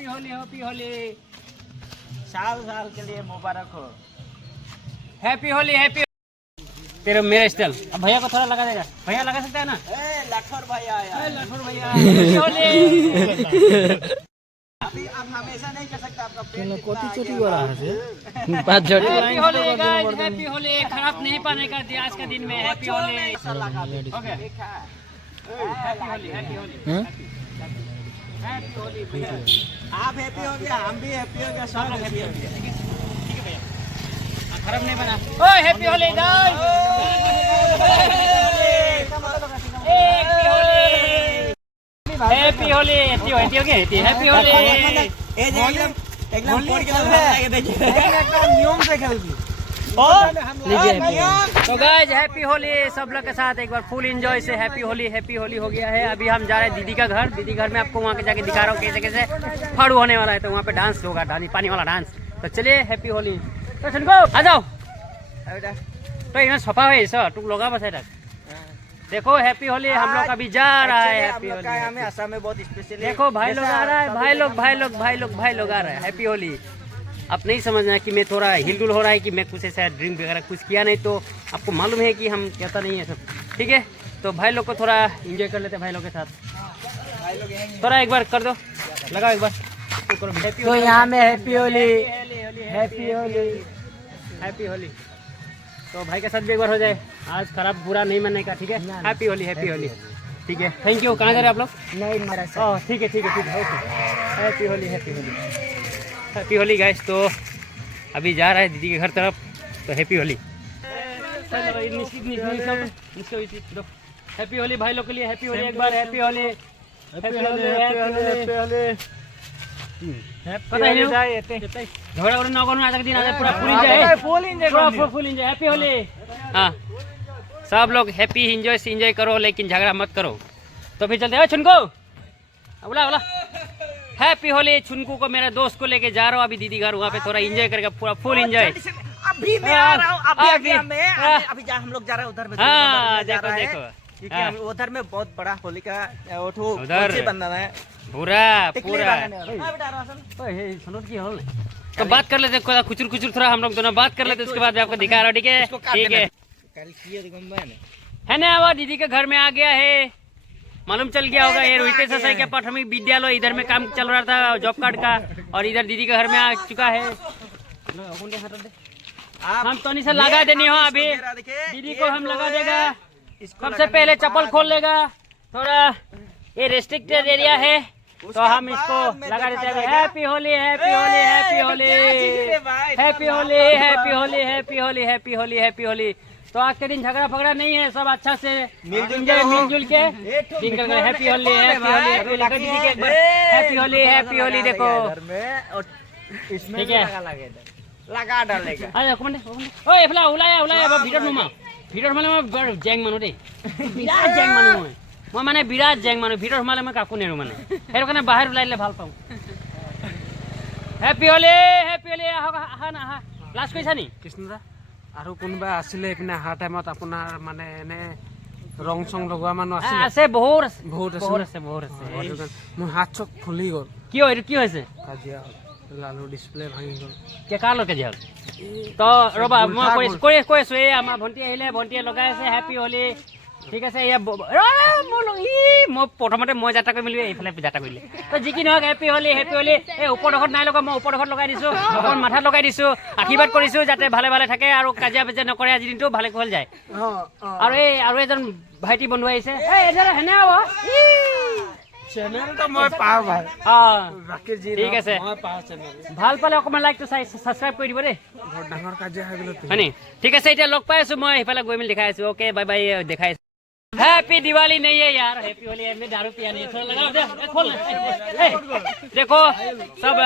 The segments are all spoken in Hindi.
हैप्पी होली, हैप्पी होली, साल साल के लिए मुबारक हो। Happy Holi, happy. तेरा मेरा स्टाइल। अब भैया को थोड़ा लगा देगा, भैया लगा सकता है ना? लाखोर भैया आया, लाखोर भैया। हैप्पी होली। अभी अब हमेशा नहीं कर सकता आपका पेट कोटी चोटी हो रहा है। बात जोड़ी। Happy Holi guys, happy Holi. खराब नहीं पाने का दिया आज के दिन में। Happy Holi. Okay, happy Holi, happy Holi, happy Holi भैया। आप हैप्पी हो गया, हम भी हैप्पी हो गया, सब लोग हैप्पी हो गया। ठीक है भैया, खराब नहीं बना। ओए happy Holi guys, happy Holi, happy Holi, happy Holi. एकदम नियम से खेलती। तो गाइस हैप्पी होली सब लोग के साथ एक बार फुल एंजॉय से हैप्पी होली हो गया है। अभी हम जा रहे हैं दीदी का घर। दीदी घर में आपको वहाँ के जाके दिखा रहा हूँ कैसे कैसे फाड़ू होने वाला है। तो वहाँ पे डांस होगा, पानी वाला डांस। तो चलिए हैप्पी होली। तो सुनको आ जाओ। तो इन्हें छपा है सर, तुम लोग बस है। देखो हैप्पी होली हम लोग अभी जा रहा है। हैप्पी होली हमें असम में बहुत स्पेशल। देखो भाई लोग आ रहा है, भाई लोग आ रहा है। हैप्पी होली। आप नहीं समझना कि मैं थोड़ा हिलडुल हो रहा है कि मैं कुछ ऐसा ड्रिंक वगैरह कुछ किया नहीं। तो आपको मालूम है कि हम कहता नहीं है सब। ठीक है, तो भाई लोग को थोड़ा एंजॉय कर लेते हैं भाई लोग के साथ। थोड़ा एक बार कर दो, लगाओ एक बार। तो यहाँ में happy Holi, happy Holi, happy Holi. तो भाई के साथ भी एक बार हो जाए। आज खराब बुरा नहीं मानने का। ठीक है, हैप्पी होली, हैप्पी होली। ठीक है, थैंक यू। कहाँ जा रहे हैं आप लोग? नहीं मारा। ओह ठीक है, ठीक है, ठीक है, okay. Happy Holi, happy Holi, happy Holi guys. तो अभी जा रहा है दीदी के घर तरफ। तो हैप्पी होली, हैप्पी होली भाई लोग के लिए। हैप्पी होली एक बार, happy Holi, happy Holi, happy Holi. पता ही नहीं झगड़ा उड़ा ना करूँ आज के दिन। आज पूरा फुल एंजॉय, हैप्पी होली। हाँ, सब लोग हैप्पी एंजॉय करो, लेकिन झगड़ा मत करो। तो फिर चलते हैं। छुनको बोला हैप्पी होली। छुनको को मेरे दोस्त को लेके जा रहा हूँ अभी दीदी घर। वहाँ पे थोड़ा एंजॉय करके पूरा फुल एंजॉय। अभी मैं आ रहा हूँ, अभी हम लोग जा रहे हैं उधर में। हाँ देखो देखो, क्योंकि उधर में बहुत बड़ा होली का उधर बनना है पूरा। सुनो की हॉल तो बात कर लेते, कुचुर थोड़ा हम लोग दोनों बात कर लेते। उसके बाद आपको दिखा रहा हूँ। ठीक है, ठीक है ना। वो दीदी के घर में आ गया है, मालूम चल गया होगा। ये रोहित ससाई के प्राथमिक विद्यालय, इधर में काम चल रहा था जॉब कार्ड का। और इधर दीदी के घर में आ चुका है। हम तो नहीं से लगा देनी हो अभी दीदी को, हम लगा देगा। सबसे पहले चप्पल खोल लेगा। थोड़ा ये रेस्ट्रिक्टेड एरिया है तो हम इसको लगा देते हैं। Happy Holi, happy Holi, happy Holi, happy Holi, happy Holi, happy Holi, happy Holi, happy Holi. तो आज के दिन झगड़ा फगड़ा नहीं है, सब अच्छा से मिलजुल के happy Holi, happy Holi, happy Holi, happy Holi. देखो ठीक है, लगा डालेगा। अरे ओए एफला उलाया ভিতৰত নুমা মানে মই জেং মানুহ দেই, বিৰাট জেং মানুহ মই মানে বিৰাট জেং মানুহ। ভিতৰত সোমালে মই কাকো নেৰো মানে, সেইটো কাৰণে বাহিৰ ওলাই দিলে ভাল পাওঁ। Happy Holi, happy Holi. আহা না আহা। লাষ্ট কৈছা নি কৃষ্ণদা? আৰু কোনোবা আছিলে এইপিনে অহা টাইমত আপোনাৰ মানে এনে ৰং চং লগোৱা মানুহ আছে? বহুত আছে। মোৰ হাত চক ফুলি গ'ল। কিয় এইটো কি হৈছে? কাজিয়া লালু ডিসপ্লে ভাঙি গ'ল। কাৰ লগত কাজিয়া হ'ল? তো ৰ'বা মই কৈ আছোঁ। এই আমাৰ ভণ্টি আহিলে, ভণ্টিয়ে লগাই আছে হেপী হোলি। ঠিক আছে, এয়া মই প্ৰথমতে মই যাত্ৰা কৰি মেলি এইফালে যাত্ৰা কৰিলে। তো যি কি নহওক হেপী হোলি, হেপী হোলি। এই ওপৰডোখৰত নাই লগা, মই ওপৰডোখৰত লগাই দিছোঁ, অকণ মাথাত লগাই দিছোঁ। আশীৰ্বাদ কৰিছোঁ যাতে ভালে ভালে থাকে আৰু কাজিয়া পেজিয়া নকৰে, আজি দিনটো ভালে কুশল যায়। আৰু এজন ভাইটি বন্ধু আহিছে। হেনে হ'ব চেনেলটো মই পাওঁ ভাই। ঠিক আছে, ভাল পালে অকণমান লাইকটো ছাবস্ক্ৰাইব কৰি দিব দেই। ডাঙৰ কাজিয়া হৈ গ'ল হয়নি? ঠিক আছে, এতিয়া লগ পাই আছোঁ মই, সেইফালে গৈ মেলি দেখাই আছোঁ। অ'কে বাই বাই, দেখাই আছোঁ। हैप्पी दिवाली नहीं है यार, हैप्पी होली है। मैं दारू पिया नहीं। थोड़ा लगाओ दे, खोल। देखो सब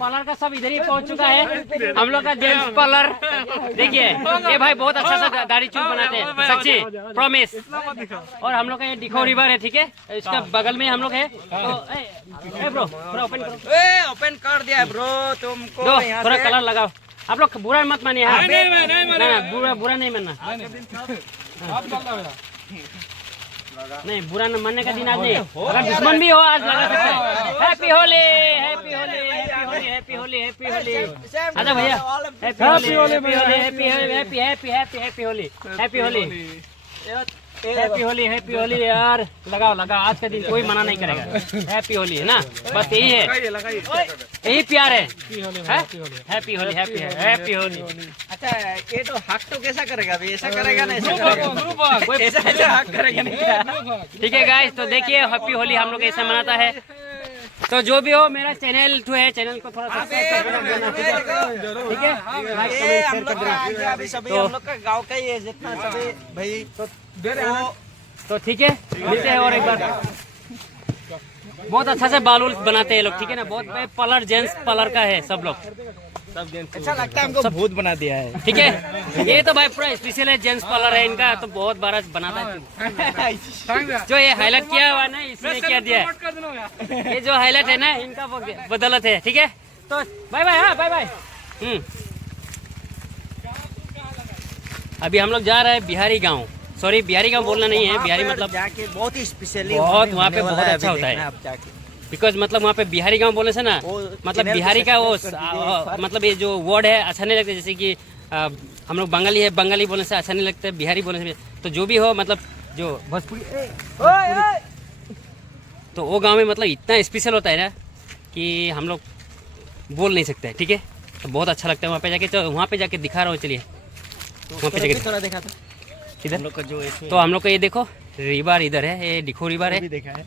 पार्लर का सब इधर ही पहुंच चुका है। हम लोग का जेंट्स पार्लर देखिए, ये भाई बहुत अच्छा सा दाढ़ी चूल बनाते हैं, सच्ची प्रॉमिस। और हम लोग का ये दिखो रिवर है, ठीक है, इसका बगल में हम लोग है। तो ब्रो थोड़ा ओपन करो। ओपन कर दिया ब्रो तुमको। थोड़ा कलर लगाओ। आप लोग बुरा मत मानिए। बुरा नहीं मानना। नहीं बुरा न मानने का दिन आज नहीं, अगर दुश्मन भी हो आज लगा सकते हैं। Happy Holi, happy Holi, happy Holi, happy Holi, happy Holi. आजा भैया, happy Holi, happy Holi, happy happy happy happy happy Holi, happy Holi, happy Holi, happy Holi. यार लगाओ लगाओ, आज का दिन कोई मना नहीं करेगा। हैप्पी होली है ना, बस यही है, यही प्यार है। Happy Holi, happy happy Holi. अच्छा ये तो हक तो कैसा करेगा अभी, ऐसा करेगा ना, ऐसा करेगा, ऐसा हक करेगा नहीं। ठीक है गाइस, तो देखिए हैप्पी होली हम लोग ऐसा मनाता है। तो जो भी हो, मेरा चैनल तो है, चैनल को थोड़ा सब्सक्राइब कर देना, ठीक है, ठीक है, लाइक कमेंट शेयर कर देना। अभी सभी हम लोग का गांव का ही है जितना सभी भाई, तो ठीक है, मिलते हैं और एक बार। बहुत अच्छा से बाल उल बनाते हैं लोग, ठीक है ना, बहुत पार्लर जेंट्स पार्लर का है सब लोग, सब जेंट्स। अच्छा लगता है हमको, भूत बना दिया है। ठीक है, ये तो भाई पूरा स्पेशल है, जेंट्स पार्लर है इनका, तो बहुत बार बनाता है। जो ये हाईलाइट किया हुआ ना, इसने क्या दिया है, ये जो हाईलाइट है ना इनका बदौलत है। ठीक है, तो बाय बाय, हाँ बाय बाय। अभी हम लोग जा रहे हैं बिहारी गाँव, सॉरी बिहारी गाँव बोलना नहीं है, बिहारी मतलब जाके बहुत ही स्पेशली, बहुत वहाँ पे बहुत अच्छा होता है, बिकॉज मतलब वहाँ पे बिहारी गांव बोलने से ना, मतलब बिहारी का वो मतलब ये जो वर्ड है अच्छा नहीं लगता, जैसे कि हम लोग बंगाली है, बंगाली बोलने से अच्छा नहीं लगता, बिहारी बोलने से। तो जो भी हो, मतलब जो भोजपुरी, तो वो गांव में मतलब इतना स्पेशल होता है ना कि हम लोग बोल नहीं सकते। ठीक है, तो बहुत अच्छा लगता है वहाँ पे जाके। तो वहाँ पे जाके दिखा रहा हूँ, चलिए वहाँ पे जाके थोड़ा देखा था इधर हम लोग का, जो तो हम लोग का ये देखो रिवर इधर है, ये डिखो रिवर है, देखा है।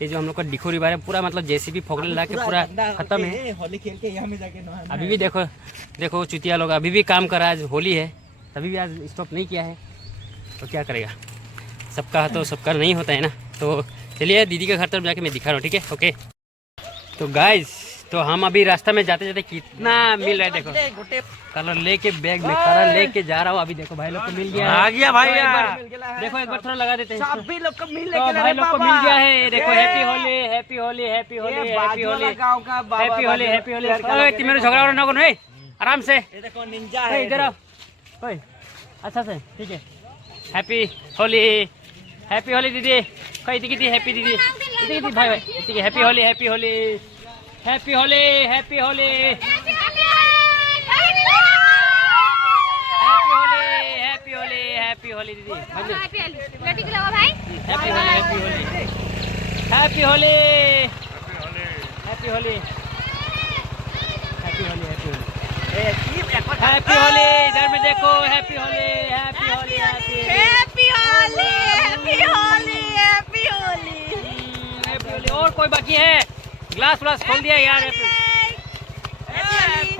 ये जो हम लोग का डिखो रिवर है, पूरा मतलब जेसीबी फोकले ला के पूरा खत्म है। होली खेल के यहाँ में जाके नहाना। अभी भी देखो देखो चुतिया लोग अभी भी काम कर रहा है, आज होली है तभी भी आज स्टॉप नहीं किया है, तो क्या करेगा, सबका तो सबका नहीं होता है ना। तो चलिए दीदी के घर तरफ जाके मैं दिखा रहा हूँ, ठीक है, ओके। तो गाइस, तो हम अभी रास्ता में जाते जाते कितना मिल रहा है, देखो कलर लेके बैग में कलर लेके जा रहा हूँ। अभी देखो भाई लोग को मिल गया, आ गया भाई, देखो एक बार थोड़ा लगा देते हैं, सभी लोग को मिल तो भाई लोग को मिल गया है। देखो happy Holi, happy Holi, happy Holi, happy Holi, गाँव का हैप्पी होली, हैप्पी होली। मेरे झगड़ा वाला ना नहीं, आराम से देखो निंजा है इधर आओ, ओए अच्छा से, ठीक है। हैप्पी होली, हैप्पी होली दीदी, कही थी कितनी हैप्पी दीदी, कितनी भाई भाई, ठीक है, happy Holi, happy Holi, happy Holi, happy Holi, happy Holi, happy Holi, happy Holi दीदी, happy Holi, happy Holi, happy Holi, happy Holi, happy Holi, happy Holi, इधर में देखो, happy Holi, happy Holi, happy Holi, happy Holi, happy Holi, happy Holi. और कोई बाकी है? ग्लास व्लास खोल दिया यार।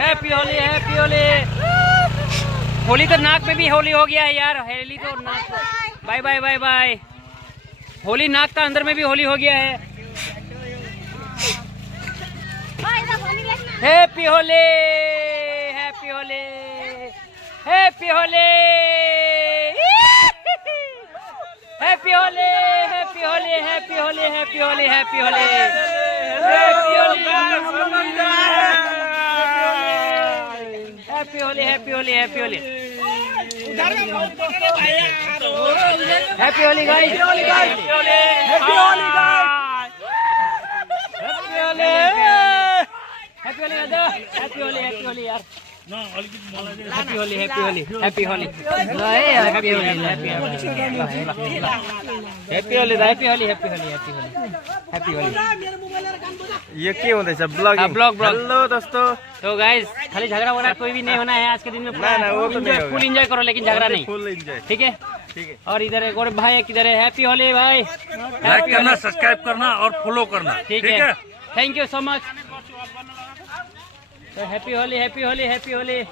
Happy Holi, happy Holi. होली तो नाक में भी होली हो गया है यार, होली तो नाक, bye bye bye bye. Holi नाक का अंदर में भी होली हो गया है। Happy Holi, happy Holi, happy Holi, happy Holi, happy Holi, happy Holi, happy Holi, happy Holi, happy Holi, happy Holi, happy Holi, happy Holi guys, happy Holi guys, happy Holi, happy Holi guys, happy Holi, happy Holi, happy Holi, happy Holi यार, happy Holi, happy Holi, happy Holi, happy Holi, happy Holi, happy Holi, happy Holi, happy Holi, happy Holi. ये क्या होता है सब ब्लॉग ब्लॉग ब्लॉग। हेलो दोस्तों, तो गाइस खाली झगड़ा वगड़ा कोई भी नहीं होना है आज के दिन में, ना, वो तो नहीं होगा। फुल एंजॉय करो, लेकिन झगड़ा नहीं, फुल एंजॉय, ठीक है, ठीक है। और इधर एक और भाई है, किधर है? हैप्पी होली भाई, लाइक करना, सब्सक्राइब करना और फॉलो करना, ठीक है, थैंक यू सो मच। तो happy Holi, happy Holi, happy Holi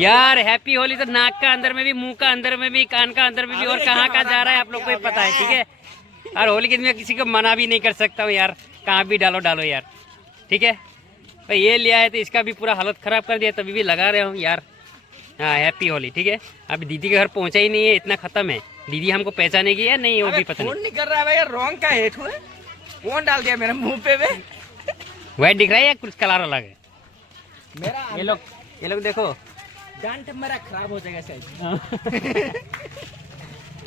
यार। हैप्पी होली तो नाक का अंदर में भी, मुंह का अंदर में भी, कान का अंदर में भी, और कहाँ कहाँ जा रहा है आप लोग को ही पता है, ठीक है। और होली के दिन में किसी को मना भी नहीं कर सकता हूँ यार, कहाँ भी डालो डालो यार, ठीक है। तो ये लिया है तो इसका भी पूरा हालत ख़राब कर दिया, तभी भी लगा रहे हूँ यार। हाँ हैप्पी होली, ठीक है। अभी दीदी के घर पहुँचा ही नहीं है, इतना ख़त्म है। दीदी हमको पहचानेगी या नहीं वो भी पता फोन नहीं कर रहा है भाई, रॉन्ग का हेठ हुए, फोन डाल दिया मेरे मुंह पे में। व्हाइट दिख रहा है या कुछ कलर अलग है? मेरा ये लोग देखो, गांठ मेरा खराब हो जाएगा शायद।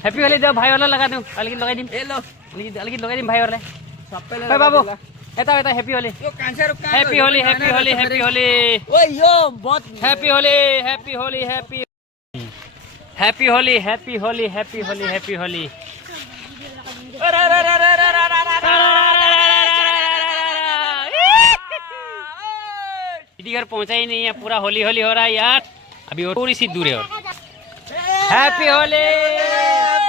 हैप्पी होली दो भाई वाला लगा दूं अलग लगा दी ये लो अलग लगा दी भाई वाला सब पे भाई बाबू एता एता हैप्पी होली यो कांचा रुक happy Holi happy Holi happy Holi ओए यो बहुत happy Holi happy Holi happy happy Holi happy Holi happy Holi happy Holi दीदी घर पहुंचा ही नहीं है पूरा होली होली हो रहा है यार अभी और थोड़ी सी दूर है और happy Holi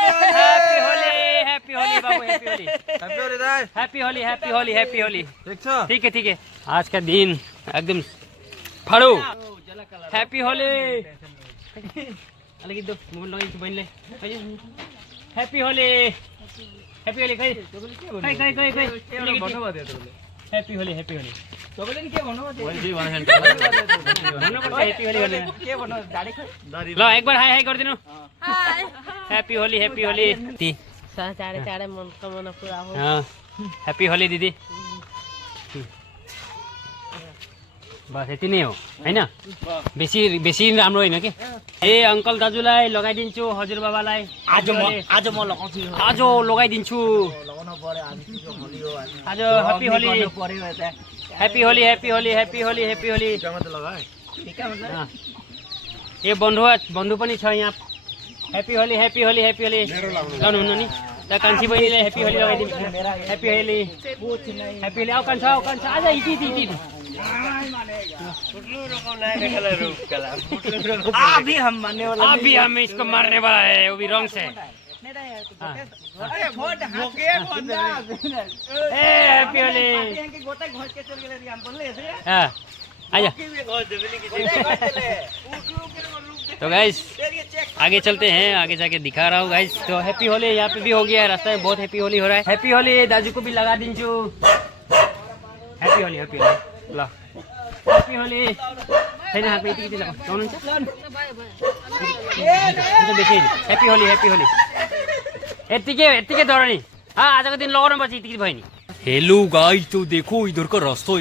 happy Holi happy Holi बाबू happy Holi happy Holi happy Holi happy Holi ठीक है आज का दिन एकदम फाड़ो हैप्पी होली अलग दो मोबाइल लगे बन ले हैप्पी होली हैप्पी होली खाई happy Holi happy Holi chocolate के बनो हैप्पी होली के बनो दाढ़ी लो एक बार हाय हाय कर देनो hi happy Holi happy Holi चारे चारे मनोकामना पूरा हो हाँ हैप्पी होली दीदी बस यति नै हो हैन बेसी राम्रो होइन कि ए अंकल दाजुलाई लगाइदिन्छु हजुरबाबालाई आज म लगाउँछु आज लगाइदिन्छु आज happy Holi happy Holi happy Holi happy Holi happy Holi ए बन्धु पनि छ यहाँ happy Holi happy Holi happy Holi गर्नुहुन्न नि त कान्छी बहिनीले हैप्पी होली लगाइदिन्छु हैप्पी होली हैप्पी होली आउ कान्छा आज इति अभी हम मारने वाला अभी हम इसको मारने वाला है वो भी रंग से अरे वोट होके हैप्पी होली के गोटा घोट के चल गेले रे हम बोलले ऐसे हां आजा तो गाइस आगे चलते हैं आगे जाके दिखा रहा हूँ गाइस तो हैप्पी होली यहाँ पे भी हो गया है रास्ता में बहुत हैप्पी होली हो रहा है हैप्पी होली दाजू को भी लगा दीजिए हैप्पी होली ल हैप्पी होली छैन हातमा यति लगा गाउनुहुन्छ हैप्पी होली यतिकै दौड़ नि आज को दिन लगाउनु पर्छ यतिकै भयो नि हेलो गाइस तो देखो इधर का रास्ता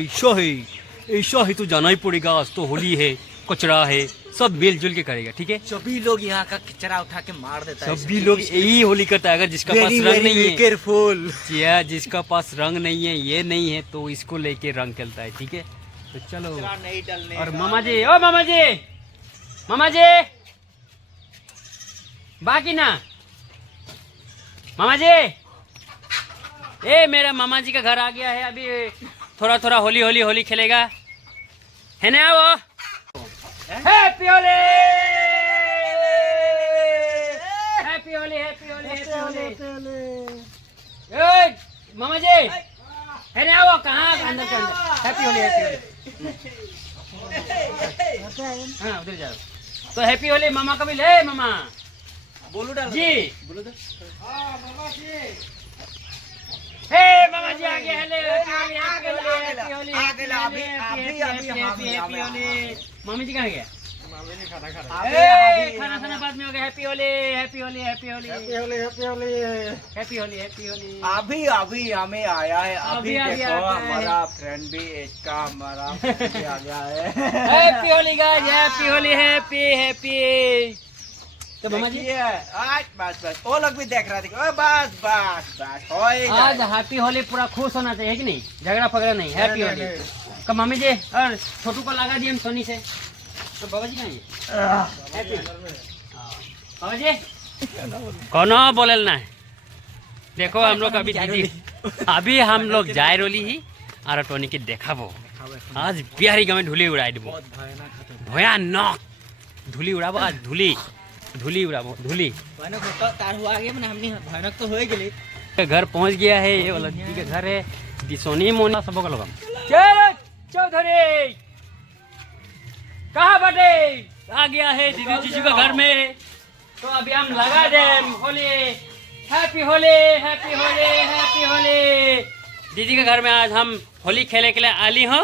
ऐसा है तो जाना ही पड़ेगा आज तो होली है कचरा है सब मिलजुल के करेगा ठीक है सभी लोग यहाँ का कचरा उठा के मार देता है सभी लोग यही होली करता है अगर जिसका पास रंग नहीं है केयरफुल या जिसका पास रंग नहीं है ये नहीं है तो इसको लेके रंग खेलता है ठीक है तो चलो नहीं डलने और मामा जी ओ मामा जी बाकी ना मामा जी ए मेरा मामा जी का घर आ गया है अभी थोड़ा होली खेलेगा है ना वो happy Holi happy Holi happy Holi happy Holi ए मामा जी है ना वो कहाँ अंदर के अंदर हैप्पी होली हाँ उधर जाओ तो हैप्पी होली मामा का भी ले मामा बोलू डाल जी बोलू तो हे मामा जी आ गए हेले हैप्पी होली मामी जी कहाँ गया खाना बाद में हो गया happy Holi happy Holi happy Holi happy Holi happy Holi happy Holi happy Holi अभी हमें आया है अभी देखो हमारा फ्रेंड भी इसका हमारा फ्रेंड भी आ गया है happy Holi guys happy Holi happy तो मामा जी आज बस वो लोग भी देख रहा था बस आज हैप्पी होली पूरा खुश होना चाहिए कि नहीं झगड़ा फगड़ा नहीं हैप्पी होली तो मम्मी जी और छोटू को लगा दिए हम सोनी से तो बाबा जी कहाँ हैप्पी बाबा जी कौन बोलना है देखो हम लोग अभी हम लोग जाए रोली ही और टोनी के देखा वो आज बिहारी गाँव में धूली उड़ाई दो भयानक धूली उड़ाबो आज धूली उड़ाबो धूली भयानक तो हो गई घर पहुंच गया है ये वाला दीदी के घर है सोनी मोना सब का लोग चलो चौधरी कहाँ बटे आ गया है दीदी जीजू का घर में तो अभी हम लगा दे Holi happy Holi happy Holi happy Holi दीदी के घर में आज हम होली खेले के लिए आली हो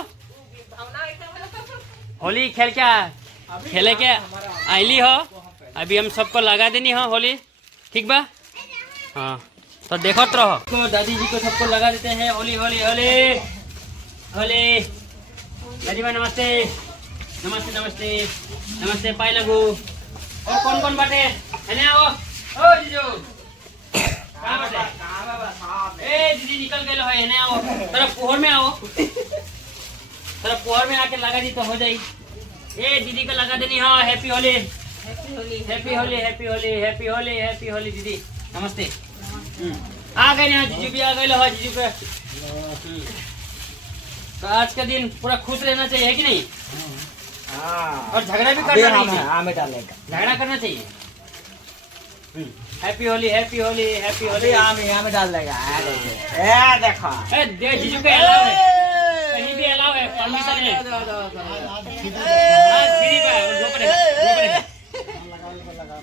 होली खेले के आईली हो अभी हम सबको लगा देनी हो होली ठीक बा हाँ तो देखो रहो दादी जी को सबको लगा देते हैं होली होली होली होली दादी माँ नमस्ते नमस्ते नमस्ते नमस्ते पाई लगू। और कौन कौन बाटे है ना वो ओ जीजू कहाँ बाटे ए दीदी निकल गए है ना वो तरफ पोहर में आओ तरफ पोहर में आके लगा दी तो हो जाई। ए दीदी को लगा देनी। हाँ happy Holi happy Holi happy Holi happy Holi happy Holi happy Holi दीदी नमस्ते। आ गए ना जीजू भी आ गए लो जीजू पे। तो आज का दिन पूरा खुश रहना चाहिए है कि नहीं? और झगड़ा भी करना नहीं चाहिए। झगड़ा करना चाहिए। Happy Holi happy Holi happy Holi. आम डाल देगा देखो दे जीजू के अलाव है कहीं भी अलाव है परमिशन है। फ्री का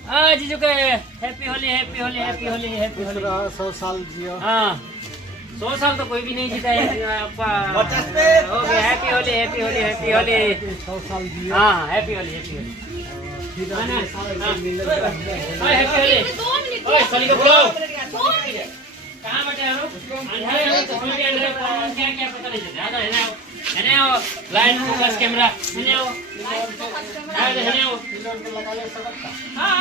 हाँ जीजू के happy Holi happy Holi happy Holi happy Holi. 100 साल जियो। हाँ 100 साल तो कोई भी नहीं जीता है आपका हो गया। Happy Holi happy Holi happy Holi 100 साल जियो। हाँ happy Holi happy Holi happy Holi. ओए सली को बुलाओ कहाँ बैठे हैं लोग? अंधेरे हैं तो के अंदर क्या क्या पता नहीं चलता है ना वो लाइन फोकस कैमरा है ना वो हाँ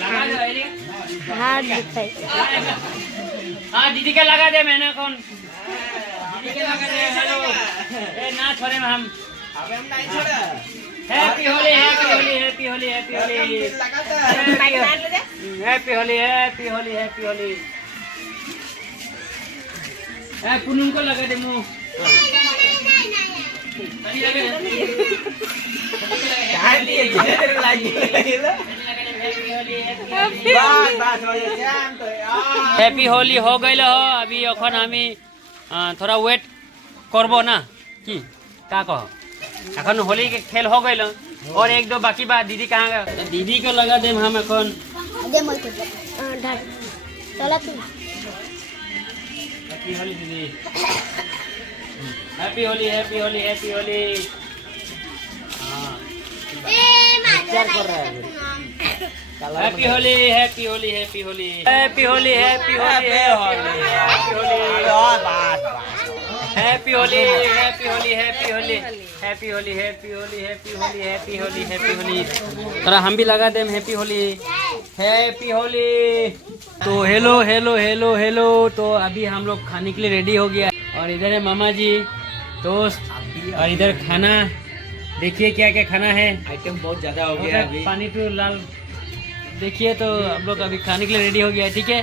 लगा दो हाथ दिखाई हाँ दीदी का लगा दे। मैंने कौन दीदी के लगा दे। हेलो ए ना छोड़े में हम happy Holi happy Holi happy Holi happy Holi happy Holi happy Holi happy Holi. ए पुनम को लगा दे मुंह हैप्पी होली हो गई हो। अभी এখন আমি थोड़ा वेट करबो ना कि का कहो এখন होली के खेल हो गई और एक दो बाकी बात। दीदी कहाँ गए? दीदी को लगा दे हम এখন हैप्पी होली दीदी happy Holi happy Holi happy Holi. Happy Holi happy Holi happy Holi happy Holi happy Holi happy Holi happy Holi happy Holi happy Holi happy Holi happy Holi happy Holi happy Holi. थोड़ा हम भी लगा दें हैप्पी होली हैप्पी होली। तो हेलो हेलो हेलो हेलो। तो अभी हम लोग खाने के लिए रेडी हो गया और इधर है मामा जी दोस्त और इधर खाना देखिए क्या क्या खाना है। आइटम बहुत ज्यादा हो गया अभी। पानी टू लाल देखिए। तो हम लोग अभी खाने के लिए रेडी हो गया है। ठीक है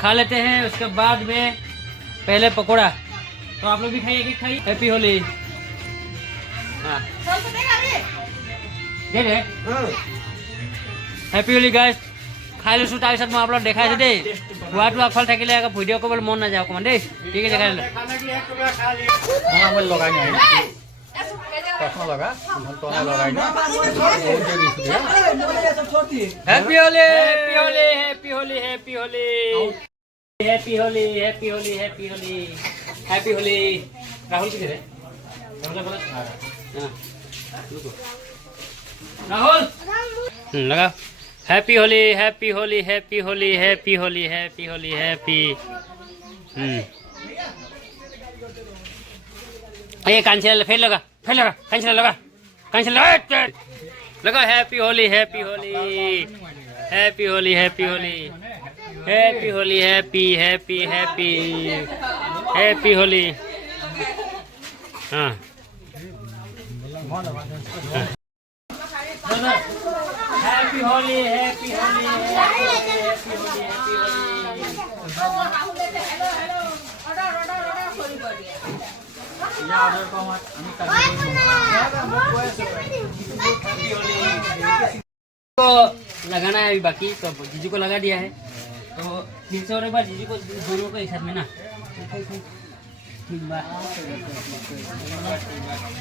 खा लेते हैं उसके बाद में पहले पकोड़ा। तो आप लोग भी खाइए कि खाइए। हैप्पी होली हाँ दे दे हैप्पी होली गाइस খাই লৈছো তাৰপিছত মই আপোনাক দেখাইছো দেই। খোৱাটো আগফাল থাকিলে আকৌ ভিডিঅ' কৰিবলৈ মন নাযায় অকণমান দেই। ঠিক আছে দেখাই happy Holi happy Holi happy Holi happy Holi happy Holi happy Holi happy Holi happy Holi. Rahul किधर है? राहुल लगा happy Holi happy Holi happy Holi happy Holi happy Holi happy. ये कांचल फिर लगा कांचल लगा लगा happy Holi happy Holi happy Holi happy Holi happy Holi happy happy happy happy Holi. हाँ happy Holi happy Holi happy Holi को लगाना है अभी बाकी। तो जीजू को लगा दिया है तो फिर से और एक बार जीजू को दोनों को एक साथ में ना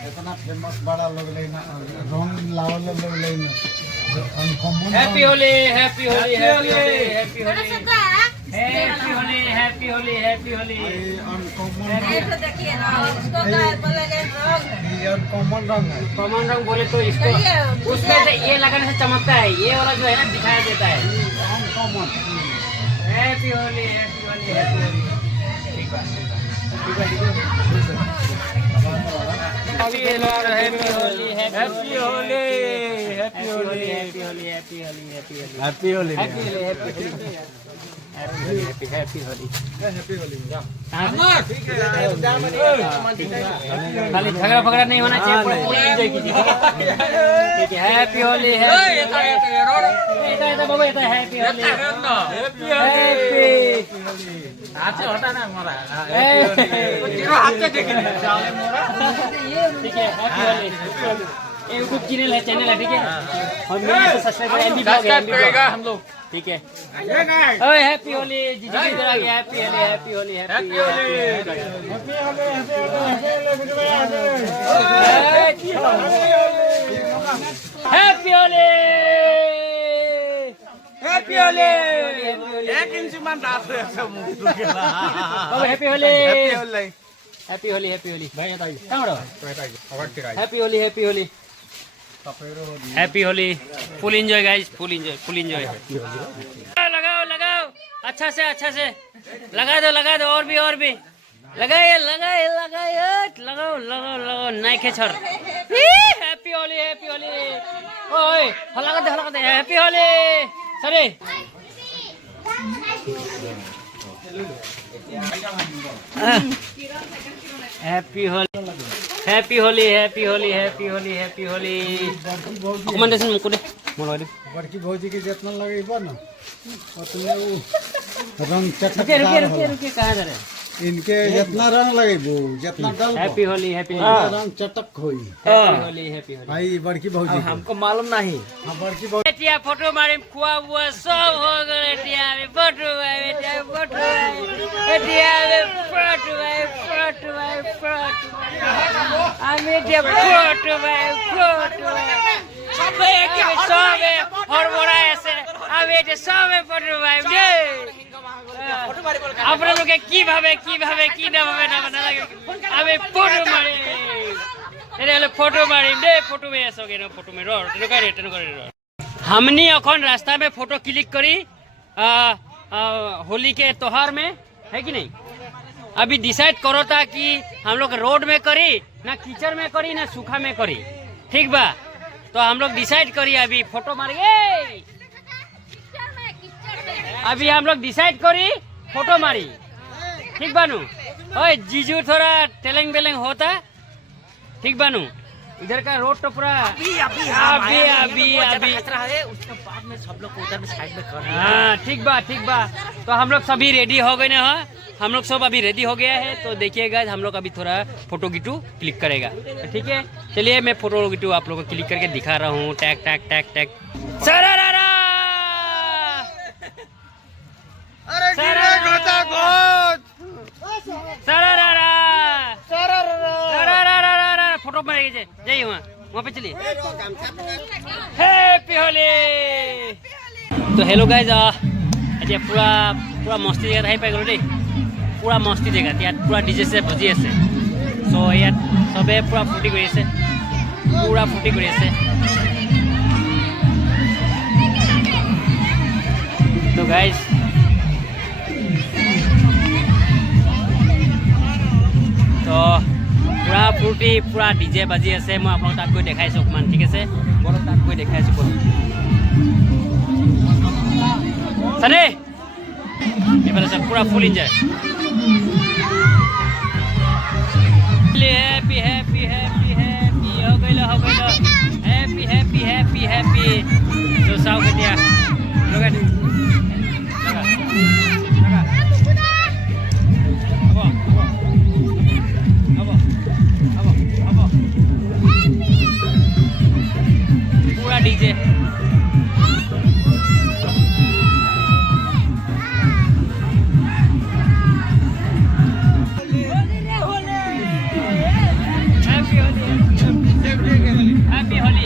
इतना फेमस बड़ा लोग लेना रंग लावल लोग लेना happy Holi happy Holi happy Holi happy Holi happy Holi happy Holi happy Holi. Common रंग है। कॉमन रंग बोले तो इसको उसमें से ये लगाने से चमकता है। ये वाला जो है ना दिखाया देता है। Common happy Holi happy Holi happy Holi. ठीक है ठीक है ठीक है। Happy Holi happy Holi happy Holi happy Holi happy Holi happy Holi happy Holi happy Holi happy Holi खाली झगड़ा फगड़ा नहीं होना चाहिए, पूरा फुल एंजॉय कीजिए, ठीक है। हैप्पी होली हैप्पी बाबू, ये हैप्पी होली हैप्पी हाथ से होता ना हमारा हाथ से ठीक है। हैप्पी होली यूट्यूब चैनल है ठीक है, और मेरे सब्सक्राइबर करेगा हम लोग, ठीक है। ओए हैप्पी होली जीजू की तरह की happy Holi happy Holi happy Holi happy Holi happy Holi एक इंच मान रात है सब happy Holi happy Holi happy Holi भाई कहां रहो happy Holi happy Holi happy Holi full enjoy guys, full enjoy लगाओ लगाओ अच्छा से लगा दो और भी लगाओ नहीं खेचर। हैप्पी होली ओए हला दे हैप्पी होली सरे हैप्पी होली रिकमेंडेशन मुझको दे मोबाइल बड़की भौजी के जितना लगे ना उतने वो रंग चटक रुके कहां जा रहे इनके जितना रंग लगे वो जितना डाल हैप्पी होली रंग चटक होई हैप्पी होली भाई बड़की भौजी हमको मालूम नहीं। हां बड़की भौजी बेटिया फोटो मारे खुआ हुआ सब हो गए बेटिया में फोटो बेटिया में फोटो और बोरा ऐसे अब ये सब फोटो भाई दे আপনারা লোকে কিভাবে কি না ভাবে না বানা লাগে আমি ফটো মারি এটা হলো ফটো মারি দে ফটো মে আসোগে না ফটো মে रो टेन करे हमनी এখন रास्ता में फोटो क्लिक करी होली के त्योहार में है कि नहीं। अभी डिसाइड करो था कि हम लोग रोड में करी ना कीचड़ में करी ना सूखा में करी, ठीक बा। तो हम लोग डिसाइड करी अभी फोटो मारेंगे, अभी हम लोग डिसाइड करी फोटो मारी, ठीक बानू। ओए जीजू थोड़ा टेलेंग बेलेंग होता, ठीक बानू। इधर का रोड तो पूरा अभी कचरा है उसके बाद में सब लोग उधर में साइड में कर। हाँ ठीक बा। तो हम लोग सभी रेडी हो गए ना, हम लोग सब अभी रेडी हो गया है। तो देखिएगा हम लोग अभी थोड़ा फोटो गिटू क्लिक करेगा, ठीक है। चलिए मैं फोटो गिटू आप लोगों को क्लिक करके दिखा रहा हूँ। टैग टैग टैग टैग सरारा फोटो मारेंगे जाइए वहाँ पे चलिए। हैप्पी होली। तो हेलो गाइज এতিয়া पूरा मस्ती जगह आহি পাই গলো দেই, पूरा मस्ती जगह ইয়াত पूरा डीजे से बजी আছে। सो ইয়াত सबे पूरा फूर्ति কৰি আছে, पूरा फूर्ति কৰি আছে। तो गाइज तो पूरा फूर्ति पूरा डीजे बाजी আছে। मैं आप ताक गई देखाइছো অকমান, ঠিক আছে। বলো তাক গই দেখাইছো বলো सने ये वाला सब पूरा full enjoy. Happy happy happy happy हो गइल हैप्पी हैप्पी हैप्पी हैप्पी जो साउ गटिया लगा दे लगा अब पूरा DJ happy Holi.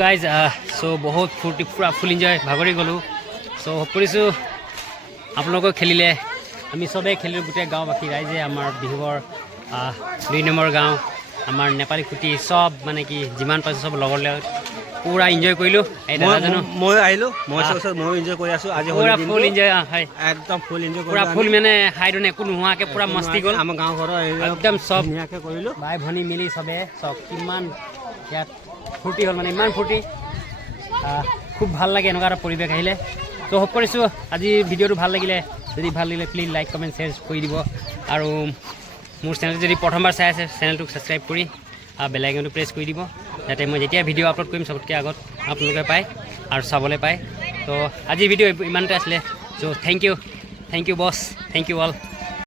Guys so बहुत फूर्ति पूरा फुल एन्जॉय भागरी गलो सो কৰিছোঁ আপোনালোকক খেলিলে আমি সবে খেলিলোঁ গোটেই গাঁওবাসী ৰাইজে আমাৰ বিহুবৰ 2 নম্বৰ গাঁও আমাৰ নেপালী খুটি সব মানে কি যিমান পাইছোঁ সব লগৰ লগত পুৰা এনজয় কৰিলোঁ এই দাদা জানো মই আহিলো মই এনজয় কৰি আছো আজি পুৰা ফুল এনজয় হয় একদম ফুল এনজয় পুৰা ফুল মানে হাইডনে একো নোহোৱাকৈ পুৰা মস্তি গ'ল আমাৰ গাঁও ঘৰৰ একদম সব ধুনীয়াকৈ কৰিলোঁ ভাই ভনী মিলি সবে সব কিমান ইয়াত ফূৰ্তি হ'ল মানে ইমান ফূৰ্তি খুব ভাল লাগে এনেকুৱা এটা পৰিৱেশ আহিলে তো হোপ কৰিছোঁ আজি ভিডিঅ'টো ভাল লাগিলে যদি ভাল লাগিলে প্লিজ লাইক কমেণ্ট শ্বেয়াৰ কৰি দিব আৰু মোৰ চেনেলটো যদি প্ৰথমবাৰ চাই আছে চেনেলটোক ছাবস্ক্ৰাইব কৰি বেল আইকনটো প্ৰেছ কৰি দিব যাতে মই যেতিয়া ভিডিঅ' আপলোড কৰিম চবতকৈ আগত আপোনালোকে পায় আৰু চাবলৈ পায় তো আজিৰ ভিডিঅ' ইমানতে আছিলে চ' থেংক ইউ বছ থেংক ইউ অল